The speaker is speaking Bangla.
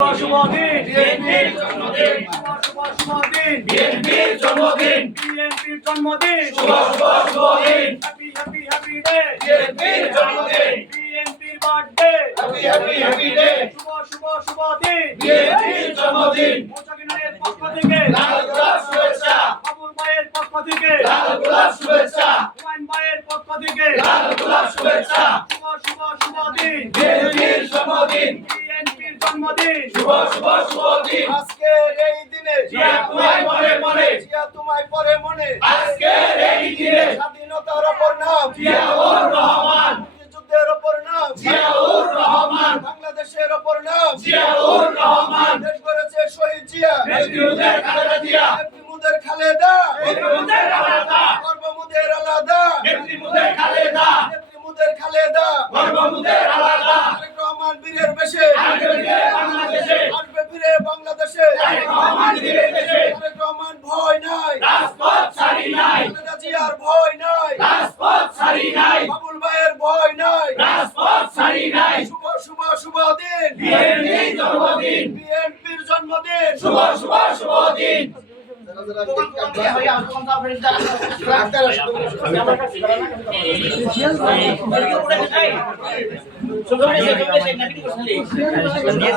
শুভ দিন বিএনপির জন্মদিন শুভ দিন বিএনপির জন্মদিন বিএনপির জন্মদিন শুভ দিন হ্যাপি ডে বিএনপির জন্মদিন বিএনপির বার্থডে হ্যাপি ডে শুভ দিন বিএনপির জন্মদিন মুজাহিদের পক্ষ থেকে লাল গোলাপ শুভেচ্ছা আবুল ভাইয়ের পক্ষ থেকে লাল গোলাপ শুভেচ্ছা হুমায়ুন ভাইয়ের পক্ষ থেকে লাল গোলাপ শুভেচ্ছা শুভ দিন বিএনপির জন্মদিন বিএনপির জন্মদিন শুভ দিন আজকের এই দিনে জিয়া তোমায় মনে মনে জিয়া তোমায় পরে মনে আজকের এই দিনে স্বাধীনতার অপর নাম জিয়াউর রহমান মুক্তিযুদ্ধের অপর নাম জিয়াউর রহমান বাংলাদেশের অপর নাম জিয়াউর রহমান দেশ করেছে শহীদ জিয়া নেত্রীদের খালেদা জিয়া নেত্রীদের খালেদা নেত্রীদের আলাদা গর্বমুদের আলাদা নেত্রীদের খালেদা নেত্রীদের খালেদা গর্বমুদের আলাদা তারেক রহমান বীরের বেশে আসবে বাংলাদেশে আসবে ফিরে বাংলাদেশে তারেক রহমান বীরের দেশে তারেক রহমান ভয় নাই রাজপথ ছাড়ি নাই খালেদা জিয়ার ভয় নাই রাজপথ ছাড়ি নাই বাবুল ভাইয়ের ভয় নাই রাজপথ ছাড়ি নাই শুভ দিন বিএনপির জন্মদিন বিএনপির জন্মদিন শুভ দিন Sudah